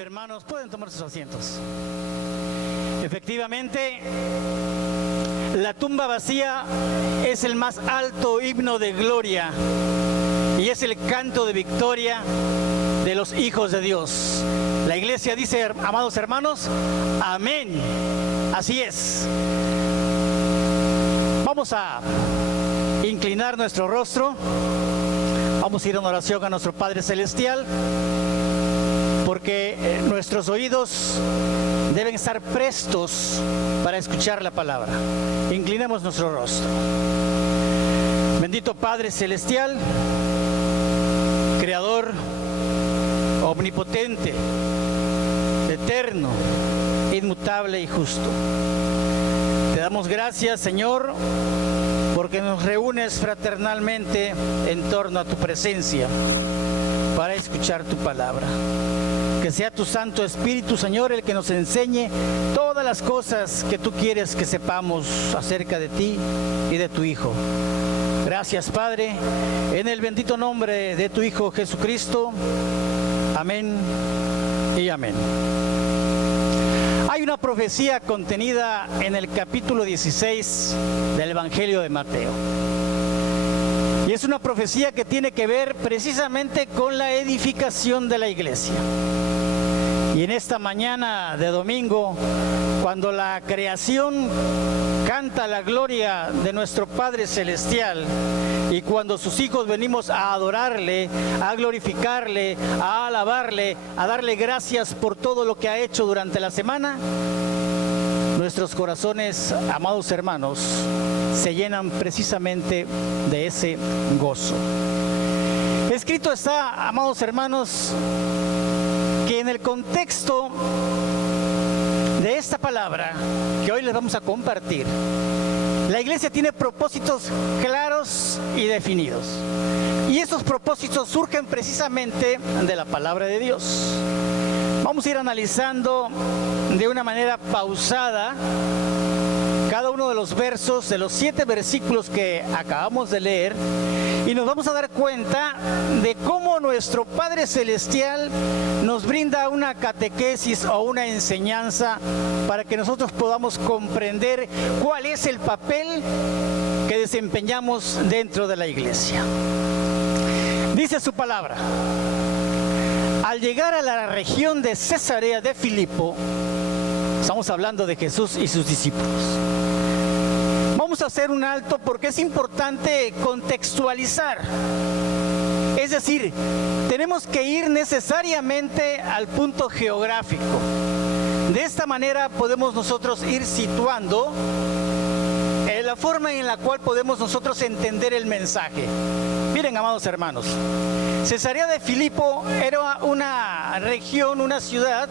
Hermanos, pueden tomar sus asientos. Efectivamente, la tumba vacía es el más alto himno de gloria y es el canto de victoria de los hijos de Dios. La iglesia dice, amados hermanos, amén. Así es. Vamos a inclinar nuestro rostro. Vamos a ir en oración a nuestro Padre Celestial, porque nuestros oídos deben estar prestos para escuchar la palabra. Inclinemos nuestro rostro. Bendito Padre Celestial, Creador, omnipotente, eterno, inmutable y justo. Te damos gracias, Señor, porque nos reúnes fraternalmente en torno a tu presencia para escuchar tu palabra. Que sea tu Santo Espíritu, Señor, el que nos enseñe todas las cosas que tú quieres que sepamos acerca de ti y de tu Hijo. Gracias, Padre, en el bendito nombre de tu Hijo Jesucristo. Amén y amén. Hay una profecía contenida en el capítulo 16 del Evangelio de Mateo. Y es una profecía que tiene que ver precisamente con la edificación de la iglesia. Y en esta mañana de domingo, cuando la creación canta la gloria de nuestro Padre Celestial, y cuando sus hijos venimos a adorarle, a glorificarle, a alabarle, a darle gracias por todo lo que ha hecho durante la semana, nuestros corazones, amados hermanos, se llenan precisamente de ese gozo. Escrito está, amados hermanos, que en el contexto de esta palabra que hoy les vamos a compartir, la iglesia tiene propósitos claros y definidos. Y esos propósitos surgen precisamente de la palabra de Dios. Vamos a ir analizando de una manera pausada cada uno de los versos, de los 7 versículos que acabamos de leer, y nos vamos a dar cuenta de cómo nuestro Padre Celestial nos brinda una catequesis o una enseñanza para que nosotros podamos comprender cuál es el papel que desempeñamos dentro de la iglesia. Dice su palabra: al llegar a la región de Cesarea de Filipo, estamos hablando de Jesús y sus discípulos. Vamos a hacer un alto porque es importante contextualizar. Es decir, tenemos que ir necesariamente al punto geográfico. De esta manera podemos nosotros ir situando la forma en la cual podemos nosotros entender el mensaje. Miren, amados hermanos, Cesarea de Filipo era una región, una ciudad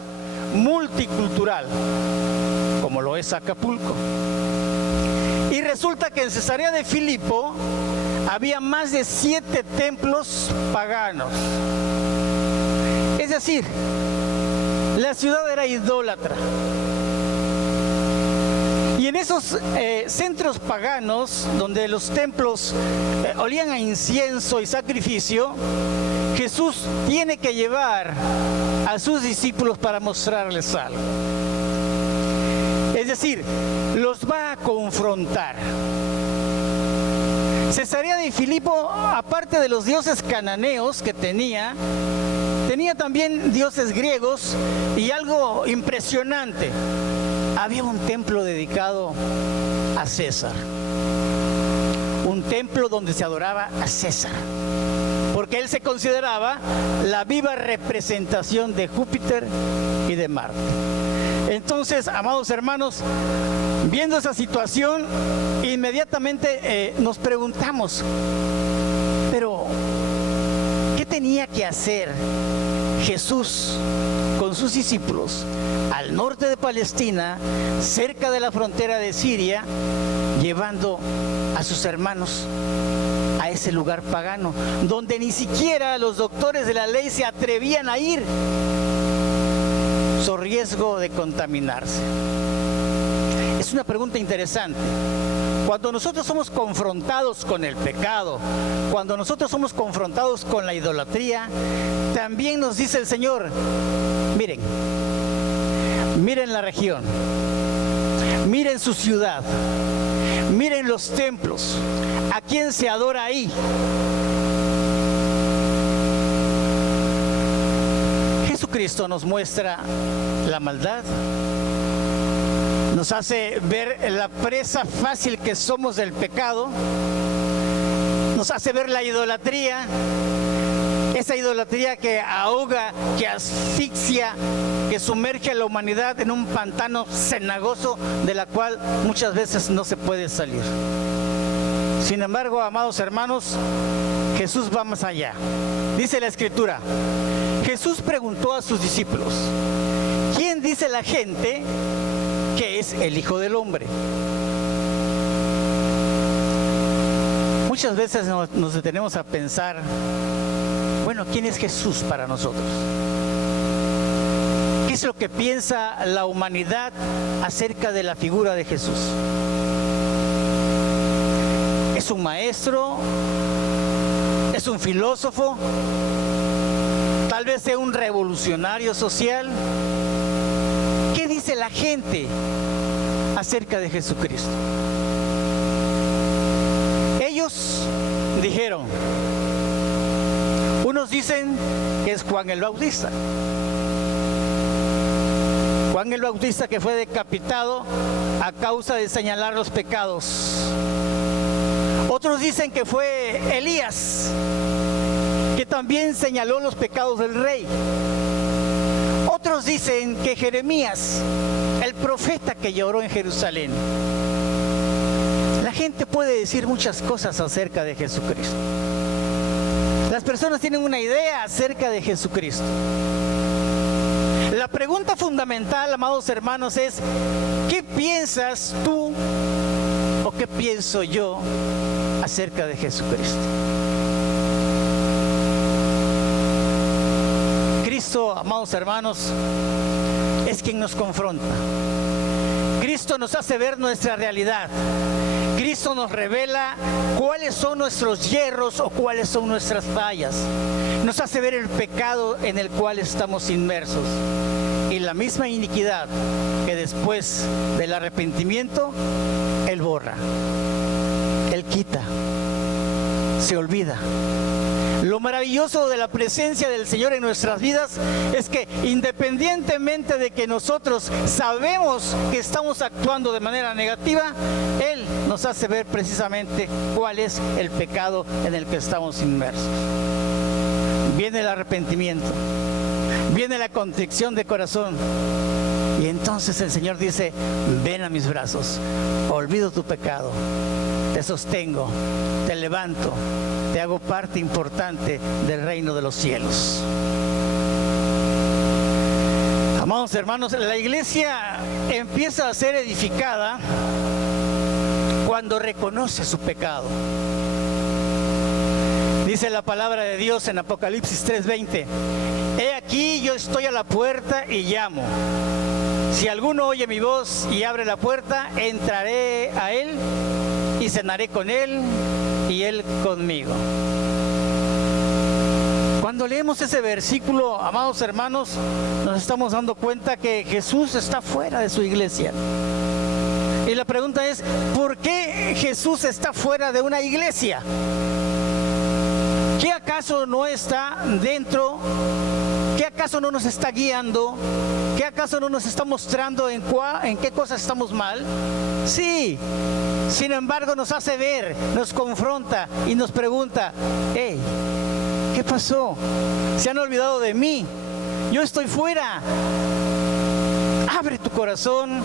multicultural, como lo es Acapulco. Y resulta que en Cesarea de Filipo había más de 7 templos paganos. Es decir, la ciudad era idólatra. Y en esos centros paganos, donde los templos olían a incienso y sacrificio, Jesús tiene que llevar a sus discípulos para mostrarles algo. Es decir, los va a confrontar. Cesarea de Filipo, aparte de los dioses cananeos que tenía también dioses griegos, y algo impresionante: había un templo dedicado a César. Un templo donde se adoraba a César, porque él se consideraba la viva representación de Júpiter y de Marte. Entonces, amados hermanos, viendo esa situación, inmediatamente nos preguntamos, pero ¿qué tenía que hacer Jesús con sus discípulos al norte de Palestina, cerca de la frontera de Siria, llevando a sus hermanos a ese lugar pagano, donde ni siquiera los doctores de la ley se atrevían a ir, so riesgo de contaminarse? Es una pregunta interesante. Cuando nosotros somos confrontados con el pecado, cuando nosotros somos confrontados con la idolatría, también nos dice el Señor, miren la región, miren su ciudad, miren los templos, ¿a quién se adora ahí? Jesucristo nos muestra la maldad, nos hace ver la presa fácil que somos del pecado, nos hace ver la idolatría, esa idolatría que ahoga, que asfixia, que sumerge a la humanidad en un pantano cenagoso de la cual muchas veces no se puede salir. Sin embargo, amados hermanos, Jesús va más allá. Dice la Escritura, Jesús preguntó a sus discípulos, ¿quién dice la gente que es el Hijo del Hombre? Muchas veces nos detenemos a pensar, bueno, ¿quién es Jesús para nosotros? ¿Qué es lo que piensa la humanidad acerca de la figura de Jesús? ¿Es un maestro? ¿Es un filósofo? ¿Tal vez sea un revolucionario social? ¿Qué dice la gente acerca de Jesucristo? Ellos dijeron, unos dicen que es Juan el Bautista. Juan el Bautista, que fue decapitado a causa de señalar los pecados. Otros dicen que fue Elías, que también señaló los pecados del rey. Otros dicen que Jeremías, el profeta que lloró en Jerusalén. La gente puede decir muchas cosas acerca de Jesucristo. Las personas tienen una idea acerca de Jesucristo. La pregunta fundamental, amados hermanos, es ¿qué piensas tú o qué pienso yo acerca de Jesucristo? Cristo, amados hermanos, es quien nos confronta. Cristo nos hace ver nuestra realidad. Cristo nos revela cuáles son nuestros yerros o cuáles son nuestras fallas. Nos hace ver el pecado en el cual estamos inmersos. Y la misma iniquidad que después del arrepentimiento, Él borra, Él quita, se olvida. Lo maravilloso de la presencia del Señor en nuestras vidas es que independientemente de que nosotros sabemos que estamos actuando de manera negativa, Él nos hace ver precisamente cuál es el pecado en el que estamos inmersos. Viene el arrepentimiento, viene la contrición de corazón y entonces el Señor dice, ven a mis brazos, olvido tu pecado, te sostengo, te levanto, te hago parte importante del reino de los cielos. Amados hermanos, la iglesia empieza a ser edificada cuando reconoce su pecado. Dice la palabra de Dios en Apocalipsis 3:20, he aquí yo estoy a la puerta y llamo. Si alguno oye mi voz y abre la puerta, entraré a él y cenaré con él y él conmigo. Cuando leemos ese versículo, amados hermanos, nos estamos dando cuenta que Jesús está fuera de su iglesia. Y la pregunta es, ¿por qué Jesús está fuera de una iglesia? ¿Qué acaso no está dentro? ¿Qué acaso no nos está guiando? ¿Qué acaso no nos está mostrando en qué cosas estamos mal? Sí, sin embargo nos hace ver, nos confronta y nos pregunta, hey, ¿qué pasó? ¿Se han olvidado de mí? Yo estoy fuera. Abre tu corazón,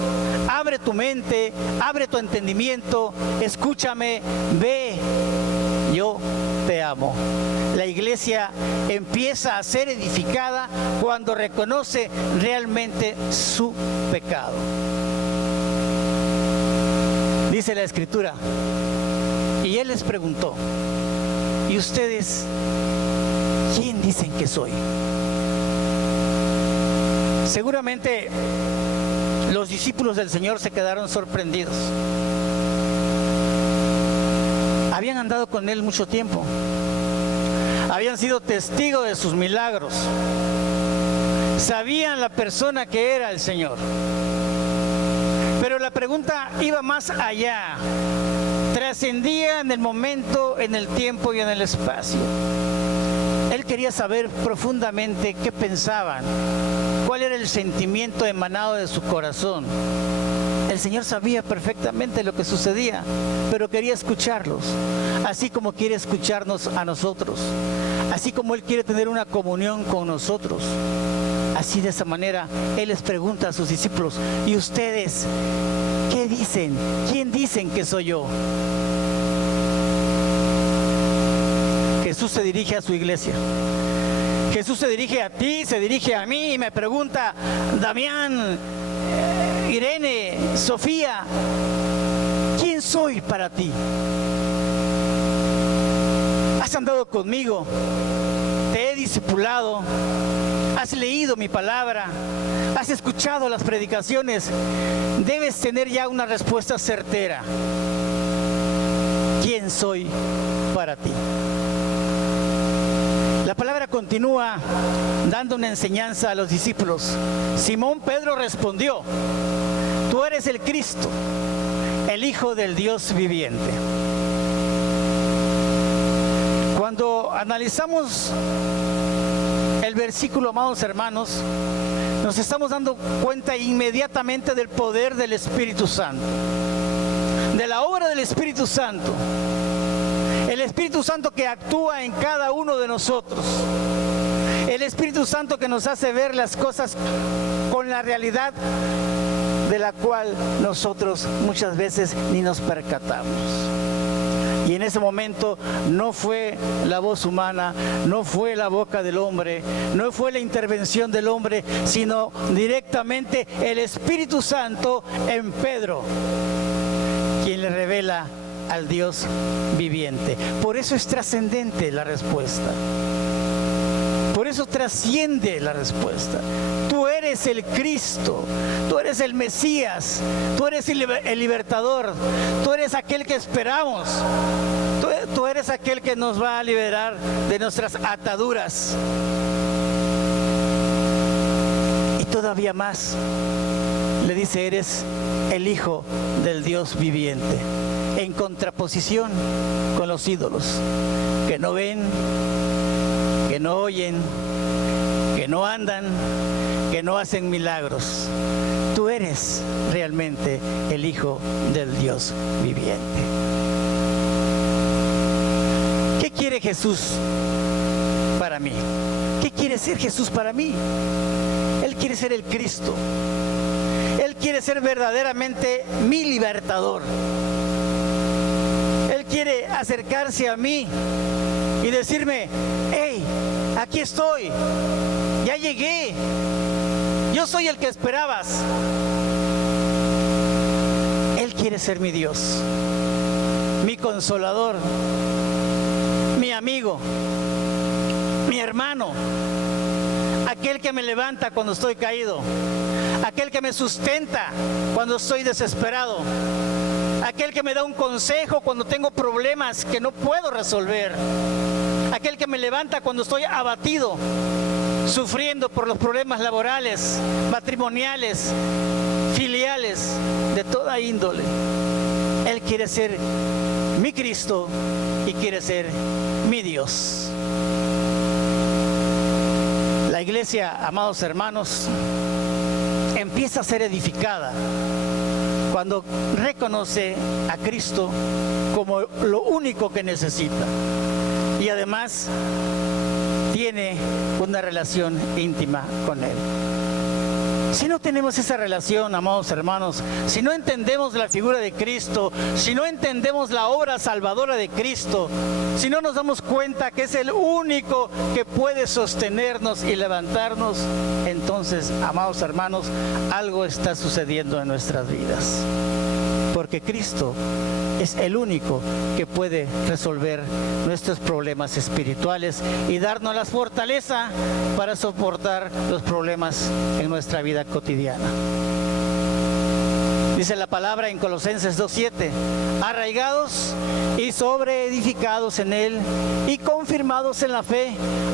abre tu mente, abre tu entendimiento, escúchame, ve, yo te amo. La iglesia empieza a ser edificada cuando reconoce realmente su pecado. Dice la Escritura, y Él les preguntó, ¿y ustedes quién dicen que soy? Seguramente los discípulos del Señor se quedaron sorprendidos. Habían andado con Él mucho tiempo. Habían sido testigos de sus milagros. Sabían la persona que era el Señor. Pero la pregunta iba más allá. Trascendía en el momento, en el tiempo y en el espacio. Él quería saber profundamente qué pensaban, cuál era el sentimiento emanado de su corazón. El Señor sabía perfectamente lo que sucedía, pero quería escucharlos, así como quiere escucharnos a nosotros, así como Él quiere tener una comunión con nosotros. Así, de esa manera, Él les pregunta a sus discípulos: ¿y ustedes qué dicen? ¿Quién dicen que soy yo? Jesús se dirige a su iglesia. Jesús se dirige a ti, se dirige a mí y me pregunta: Damián, Irene, Sofía, ¿quién soy para ti? ¿Has andado conmigo? ¿Te he discipulado? ¿Has leído mi palabra? ¿Has escuchado las predicaciones? Debes tener ya una respuesta certera. ¿Quién soy para ti? La palabra continúa dando una enseñanza a los discípulos. Simón Pedro respondió: tú eres el Cristo, el Hijo del Dios viviente. Cuando analizamos el versículo, amados hermanos, nos estamos dando cuenta inmediatamente del poder del Espíritu Santo, de la obra del Espíritu Santo. El Espíritu Santo que actúa en cada uno de nosotros. El Espíritu Santo que nos hace ver las cosas con la realidad de la cual nosotros muchas veces ni nos percatamos. Y en ese momento no fue la voz humana, no fue la boca del hombre, no fue la intervención del hombre, sino directamente el Espíritu Santo en Pedro, quien le revela al Dios viviente. Por eso es trascendente la respuesta. Por eso trasciende la respuesta. Tú eres el Cristo, tú eres el Mesías, tú eres el libertador, tú eres aquel que esperamos, tú eres aquel que nos va a liberar de nuestras ataduras. Y todavía más, le dice: eres el Hijo del Dios viviente, en contraposición con los ídolos, que no ven, que no oyen, que no andan, que no hacen milagros. Tú eres realmente el Hijo del Dios viviente. ¿Qué quiere Jesús para mí? ¿Qué quiere ser Jesús para mí? Él quiere ser el Cristo. Él quiere ser verdaderamente mi libertador. Él quiere acercarse a mí y decirme: hey, aquí estoy, ya llegué, yo soy el que esperabas. Él quiere ser mi Dios, mi consolador, mi amigo, mi hermano, aquel que me levanta cuando estoy caído, aquel que me sustenta cuando estoy desesperado, aquel que me da un consejo cuando tengo problemas que no puedo resolver, aquel que me levanta cuando estoy abatido, sufriendo por los problemas laborales, matrimoniales, filiales, de toda índole. Él quiere ser mi Cristo y quiere ser mi Dios. La iglesia, amados hermanos, empieza a ser edificada cuando reconoce a Cristo como lo único que necesita y además tiene una relación íntima con Él. Si no tenemos esa relación, amados hermanos, si no entendemos la figura de Cristo, si no entendemos la obra salvadora de Cristo, si no nos damos cuenta que es el único que puede sostenernos y levantarnos, entonces, amados hermanos, algo está sucediendo en nuestras vidas. porque Cristo es el único que puede resolver nuestros problemas espirituales y darnos la fortaleza para soportar los problemas en nuestra vida cotidiana. Dice la palabra en Colosenses 2:7, arraigados y sobreedificados en Él y confirmados en la fe,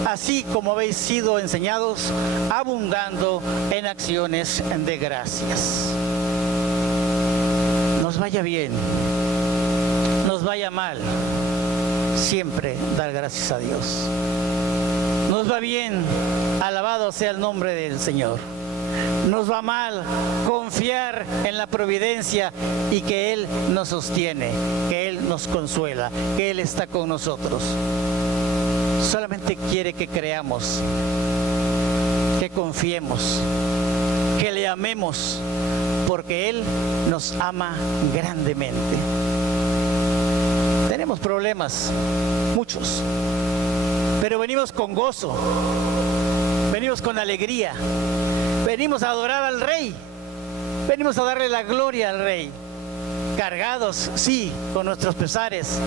así como habéis sido enseñados, abundando en acciones de gracias. Nos vaya bien, nos vaya mal, siempre dar gracias a Dios. Nos va bien, alabado sea el nombre del Señor. Nos va mal, confiar en la providencia y que Él nos sostiene, que Él nos consuela, que Él está con nosotros. Solamente quiere que creamos, que confiemos, que le amemos, porque Él nos ama grandemente. Tenemos problemas, muchos, pero venimos con gozo, venimos con alegría. Venimos a adorar al Rey, venimos a darle la gloria al Rey, cargados, sí, con nuestros pesares,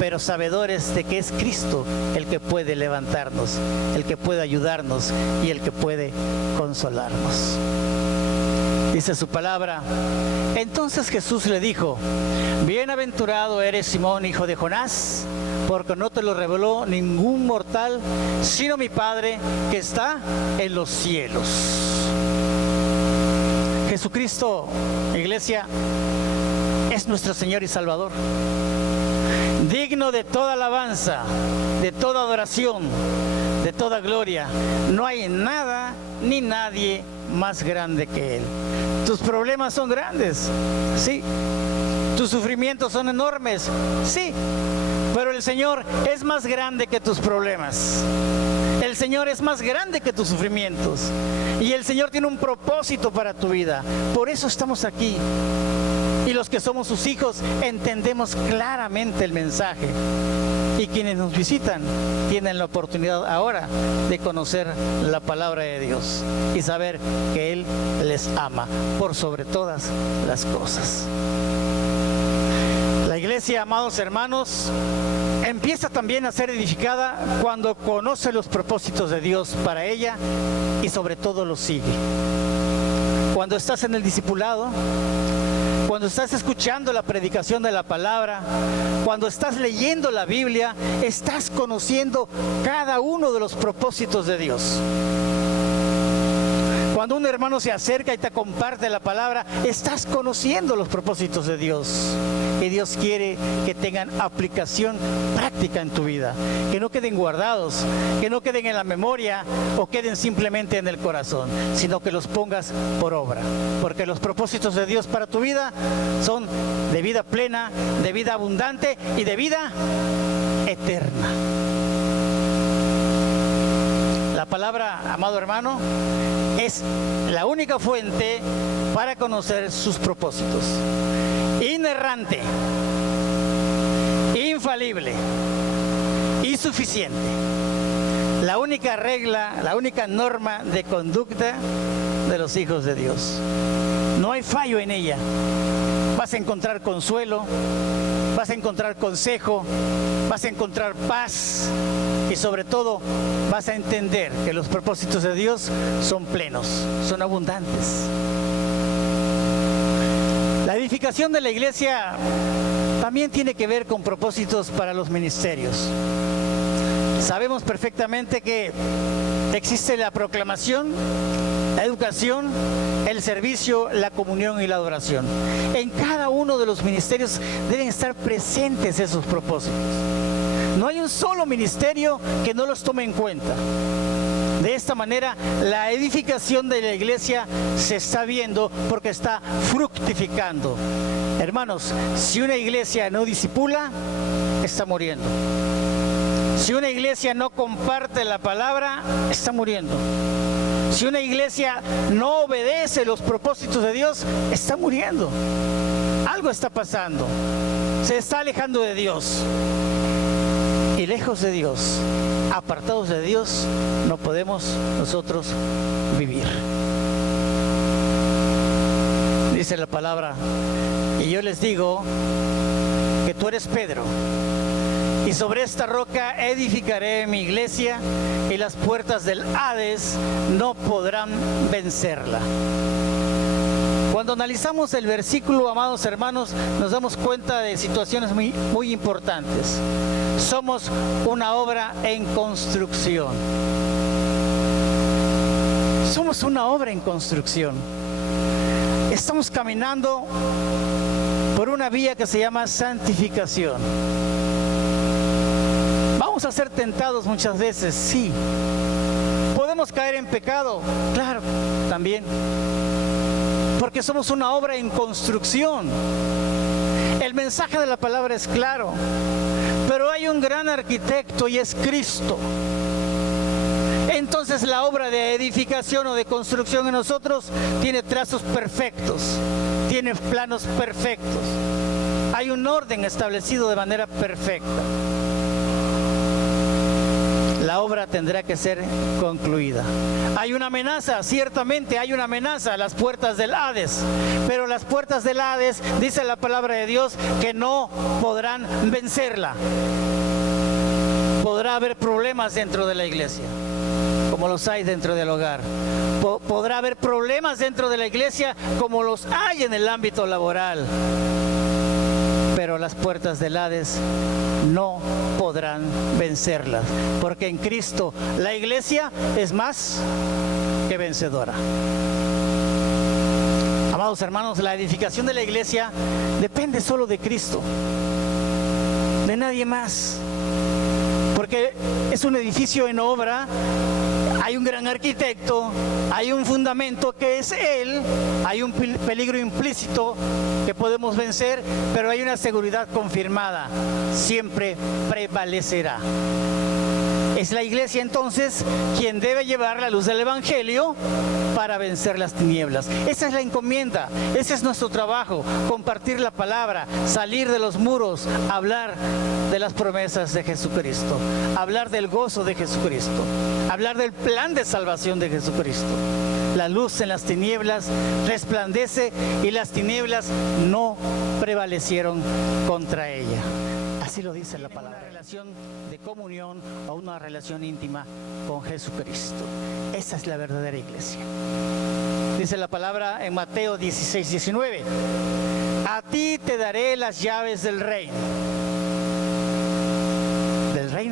pero sabedores de que es Cristo el que puede levantarnos, el que puede ayudarnos y el que puede consolarnos. Dice su palabra, entonces Jesús le dijo, bienaventurado eres Simón, hijo de Jonás, porque no te lo reveló ningún mortal, sino mi Padre que está en los cielos. Jesucristo, iglesia, es nuestro Señor y Salvador, digno de toda alabanza, de toda adoración, de toda gloria. No hay nada ni nadie más grande que Él. Tus problemas son grandes, sí. Tus sufrimientos son enormes, sí. Pero el Señor es más grande que tus problemas. El Señor es más grande que tus sufrimientos. Y el Señor tiene un propósito para tu vida. Por eso estamos aquí. Y los que somos sus hijos entendemos claramente el mensaje. Y quienes nos visitan tienen la oportunidad ahora de conocer la palabra de Dios y saber que Él les ama por sobre todas las cosas. La iglesia, amados hermanos, empieza también a ser edificada cuando conoce los propósitos de Dios para ella y sobre todo los sigue. Cuando estás en el discipulado, cuando estás escuchando la predicación de la palabra, cuando estás leyendo la Biblia, estás conociendo cada uno de los propósitos de Dios. Cuando un hermano se acerca y te comparte la palabra, estás conociendo los propósitos de Dios. Y Dios quiere que tengan aplicación práctica en tu vida, que no queden guardados, que no queden en la memoria o queden simplemente en el corazón, sino que los pongas por obra. Porque los propósitos de Dios para tu vida son de vida plena, de vida abundante y de vida eterna. La palabra, amado hermano, es la única fuente para conocer sus propósitos. Inerrante, infalible y suficiente. La única regla, la única norma de conducta de los hijos de Dios. No hay fallo en ella. Vas a encontrar consuelo, vas a encontrar consejo, vas a encontrar paz y sobre todo vas a entender que los propósitos de Dios son plenos, son abundantes. La edificación de la iglesia también tiene que ver con propósitos para los ministerios. Sabemos perfectamente que existe la proclamación, la educación, el servicio, la comunión y la adoración. En cada uno de los ministerios deben estar presentes esos propósitos. No hay un solo ministerio que no los tome en cuenta. De esta manera, la edificación de la iglesia se está viendo porque está fructificando. Hermanos, si una iglesia no discipula, está muriendo. Si una iglesia no comparte la palabra, está muriendo. Si una iglesia no obedece los propósitos de Dios, está muriendo. Algo está pasando. Se está alejando de Dios. Y lejos de Dios, apartados de Dios, no podemos nosotros vivir. Dice dice la palabra, y yo les digo que tú eres Pedro, y sobre esta roca edificaré mi iglesia, y las puertas del Hades no podrán vencerla. Cuando analizamos el versículo, amados hermanos, nos damos cuenta de situaciones muy importantes. Somos una obra en construcción. Somos una obra en construcción. Estamos caminando por una vía que se llama santificación. Vamos a ser tentados muchas veces, sí. ¿Podemos caer en pecado? Claro, también. Porque somos una obra en construcción. El mensaje de la palabra es claro, pero hay un gran arquitecto y es Cristo. Entonces la obra de edificación o de construcción en nosotros tiene trazos perfectos, tiene planos perfectos. Hay un orden establecido de manera perfecta. La obra tendrá que ser concluida. Hay una amenaza, ciertamente hay una amenaza a las puertas del Hades, pero las puertas del Hades, dice la palabra de Dios, que no podrán vencerla. Podrá haber problemas dentro de la iglesia, como los hay dentro del hogar. Podrá haber problemas dentro de la iglesia, como los hay en el ámbito laboral. Pero las puertas del Hades no podrán vencerlas, porque en Cristo la iglesia es más que vencedora. Amados hermanos, la edificación de la iglesia depende solo de Cristo, de nadie más, porque es un edificio en obra. Hay un gran arquitecto, hay un fundamento que es Él, hay un peligro implícito que podemos vencer, pero hay una seguridad confirmada, siempre prevalecerá. Es la iglesia entonces quien debe llevar la luz del Evangelio para vencer las tinieblas. Esa es la encomienda, ese es nuestro trabajo, compartir la palabra, salir de los muros, hablar de las promesas de Jesucristo, hablar del gozo de Jesucristo, hablar del plan de salvación de Jesucristo. La luz en las tinieblas resplandece y las tinieblas no prevalecieron contra ella. Así lo dice la palabra. Una relación de comunión o una relación íntima con Jesucristo. Esa es la verdadera iglesia. Dice la palabra en Mateo 16:19. A ti te daré las llaves del reino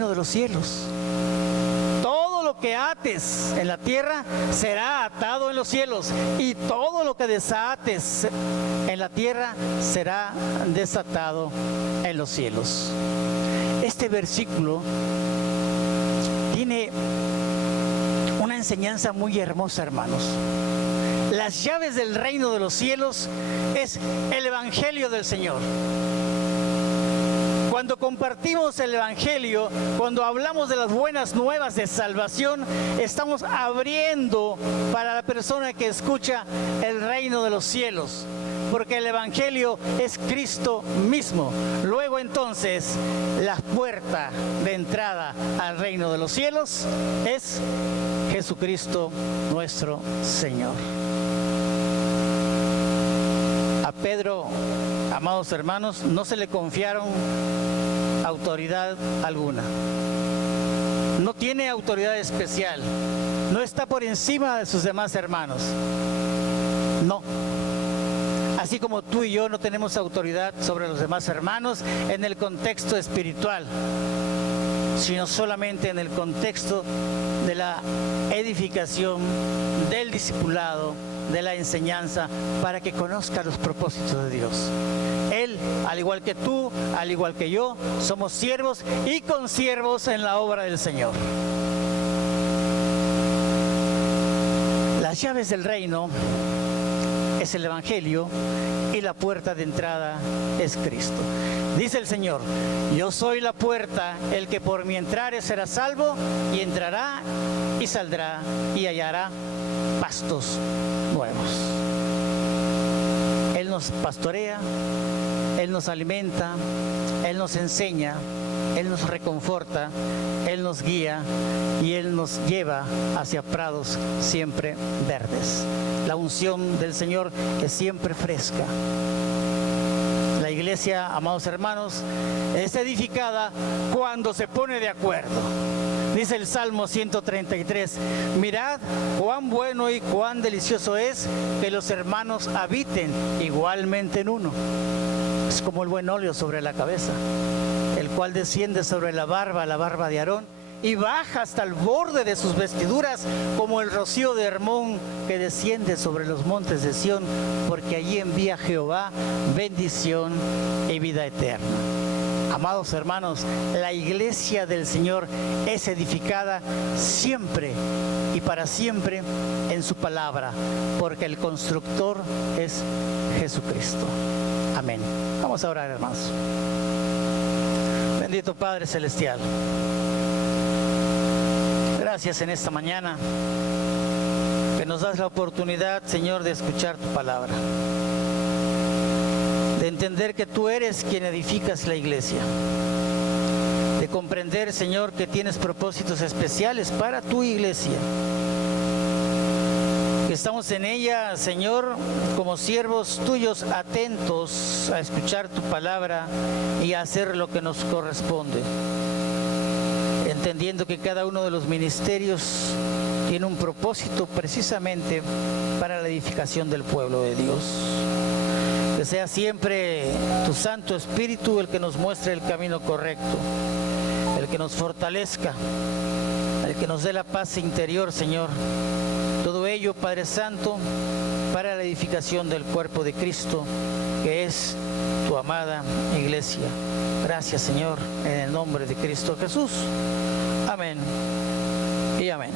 de los cielos. Todo lo que ates en la tierra será atado en los cielos, y todo lo que desates en la tierra será desatado en los cielos. Este versículo tiene una enseñanza muy hermosa, hermanos. Las llaves del reino de los cielos es el Evangelio del Señor. Cuando compartimos el Evangelio, cuando hablamos de las buenas nuevas de salvación, estamos abriendo para la persona que escucha el reino de los cielos, porque el Evangelio es Cristo mismo. Luego entonces, la puerta de entrada al reino de los cielos es Jesucristo nuestro Señor. A Pedro, amados hermanos, no se le confiaron autoridad alguna. No tiene autoridad especial. No está por encima de sus demás hermanos. No. Así como tú y yo no tenemos autoridad sobre los demás hermanos en el contexto espiritual, sino solamente en el contexto de la edificación, del discipulado, de la enseñanza, para que conozca los propósitos de Dios. Él, al igual que tú, al igual que yo, somos siervos y consiervos en la obra del Señor. Las llaves del reino es el Evangelio y la puerta de entrada es Cristo. Dice el Señor: yo soy la puerta, el que por mí entrare será salvo, y entrará y saldrá y hallará pastos nuevos. Él nos pastorea, Él nos alimenta, Él nos enseña, Él nos reconforta, Él nos guía y Él nos lleva hacia prados siempre verdes. La unción del Señor es siempre fresca. La iglesia, amados hermanos, es edificada cuando se pone de acuerdo. Dice el Salmo 133, mirad cuán bueno y cuán delicioso es que los hermanos habiten igualmente en uno. Es como el buen óleo sobre la cabeza, el cual desciende sobre la barba de Aarón, y baja hasta el borde de sus vestiduras, como el rocío de Hermón que desciende sobre los montes de Sión, porque allí envía Jehová bendición y vida eterna. Amados hermanos, la iglesia del Señor es edificada siempre y para siempre en su palabra, porque el constructor es Jesucristo. Amén. Vamos a orar, hermanos. Bendito Padre Celestial, gracias en esta mañana que nos das la oportunidad, Señor, de escuchar tu palabra, de entender que tú eres quien edificas la iglesia, de comprender, Señor, que tienes propósitos especiales para tu iglesia, que estamos en ella, Señor, como siervos tuyos, atentos a escuchar tu palabra y a hacer lo que nos corresponde, entendiendo que cada uno de los ministerios tiene un propósito precisamente para la edificación del pueblo de Dios. Que sea siempre tu Santo Espíritu el que nos muestre el camino correcto, el que nos fortalezca, el que nos dé la paz interior, Señor. Todo ello, Padre Santo, para la edificación del cuerpo de Cristo, que es tu amada iglesia. Gracias, Señor, en el nombre de Cristo Jesús. Amén y amén.